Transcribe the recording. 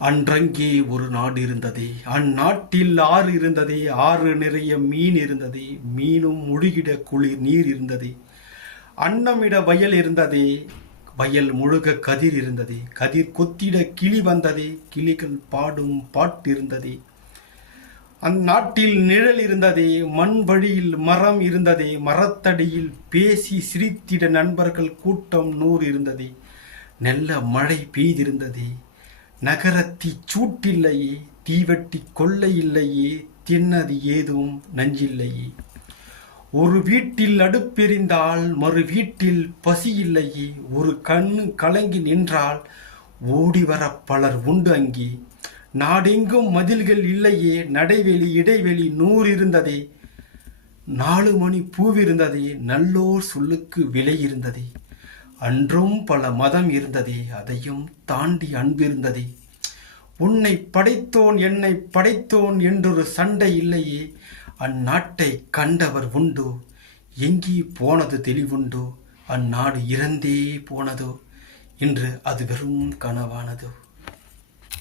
அன்றங்கே ஒரு நாடு இருந்ததே அந்நாட்டில் ஆறு இருந்ததே ஆறு நிறைய மீன் இருந்தது மீனும் முழுகிட குளிர் நீர் இருந்தது. அன்னமிட வயல் இருந்ததே வயல் முழுக கதிர் இருந்தது. கதிர் கொத்திட கிளி வந்ததே கிளிகள் பாடும் பாட்டு இருந்ததே. அந்நாட்டில் நிழல் இருந்ததே மண் வழியில் மரம் இருந்ததே மரத்தடியில் பேசி சிரித்திட நண்பர்கள் கூட்டம் நூறு இருந்ததே. நல்ல மழை பெய்திருந்தது. நகரத்தி சூட்டில்லையே தீவட்டி கொள்ளை இல்லையே தின்னது ஏதும் நஞ்சில்லையே. ஒரு வீட்டில் அடுப்பெரிந்தால் மறு வீட்டில் பசி இல்லையே ஒரு கண்ணு கலங்கி நின்றால் ஓடி வர பலர் உண்டு அங்கே. நாடெங்கும் மதில்கள் இல்லையே நடைவெளி இடைவெளி நூறு இருந்ததே. நாலு மணி பூவிருந்ததே நல்லோர் சொல்லுக்கு விலை இருந்ததே. அன்றும் பல மதம் இருந்ததே அதையும் தாண்டி அன்பிருந்ததே. உன்னை படைத்தோன் என்னை படைத்தோன் என்றொரு சண்டை இல்லையே. அந்நாட்டை கண்டவர் உண்டோ? எங்கே போனது தெளிவுண்டோ? அந்நாடு இறந்தே போனதோ? இன்று அது வெறும் கனவானதோ?